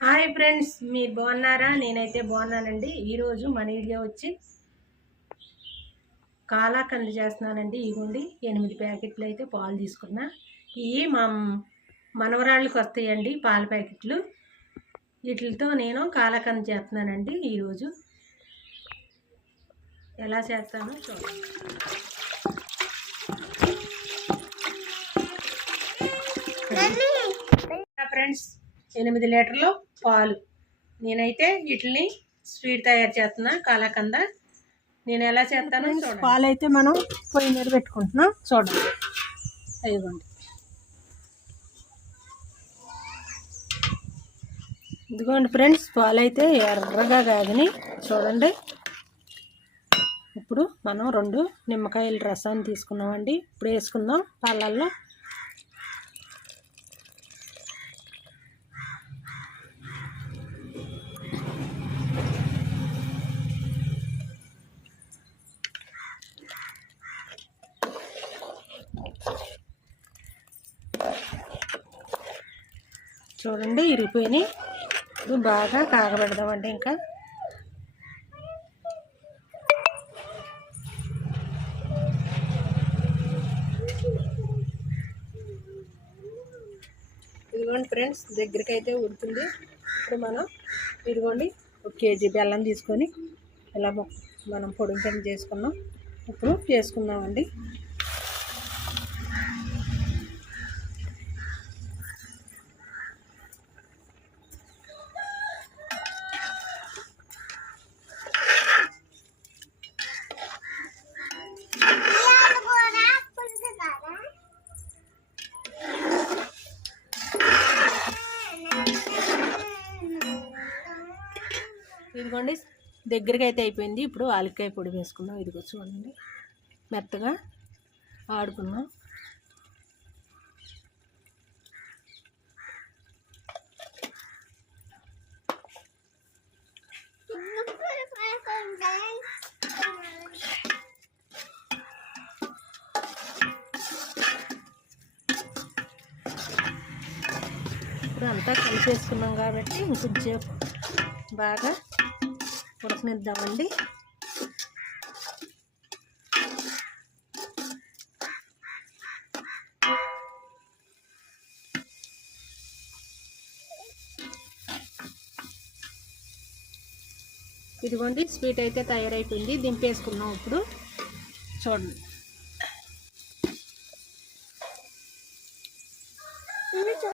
Hi friends మీరు బాగున్నారా? నేనైతే బాగున్నానండి. ఈరోజు మన వీడియో వచ్చి కాలాకంది చేస్తున్నానండి. ఇవ్వండి ఎనిమిది ప్యాకెట్లు అయితే పాలు తీసుకున్నా. ఇవి మా మనవరాళ్ళకి వస్తాయండి పాల ప్యాకెట్లు. వీటితో నేను కాలాకంది చేస్తున్నానండి ఈరోజు. ఎలా చేస్తానో చూడండి ఫ్రెండ్స్ ఎనిమిది లీటర్లు పాలు. నేనైతే వీటిని స్వీట్ తయారు చేస్తున్నా కాలాకంద. నేను ఎలా చేస్తానో చూడండి. పాలు అయితే మనం పొయ్యి మీద పెట్టుకుంటున్నాం. చూడండి. అయ్యండి ఇదిగోండి ఫ్రెండ్స్ పాలు అయితే ఎర్రగా కాదని చూడండి. ఇప్పుడు మనం రెండు నిమ్మకాయల రసాన్ని తీసుకున్నామండి. ఇప్పుడు వేసుకుందాం. పాలల్లో చూడండి ఇరిగిపోయినాయి. ఇప్పుడు బాగా కాగబెడదామండి ఇంకా. ఇదిగోండి ఫ్రెండ్స్ దగ్గరికి అయితే ఉడుతుంది. ఇప్పుడు మనం ఇదిగోండి ఒక కేజీ బెల్లం తీసుకొని ఇలా మనం పొడి కింద చేసుకున్నాం. ఇప్పుడు చేసుకుందామండి ఇదిగోండి దగ్గరికి అయితే అయిపోయింది. ఇప్పుడు ఆలికాయ పొడి వేసుకుందాం. ఇదిగో చూడండి మెత్తగా ఆడుకుందాం ఇప్పుడు అంతా కలిపేసుకున్నాం కాబట్టి ఇంకొంచెం బాగా ఉడకనిద్దామండి. ఇదిగోండి స్వీట్ అయితే తయారైపోయింది. దింపేసుకున్నాం ఇప్పుడు. చూడండి.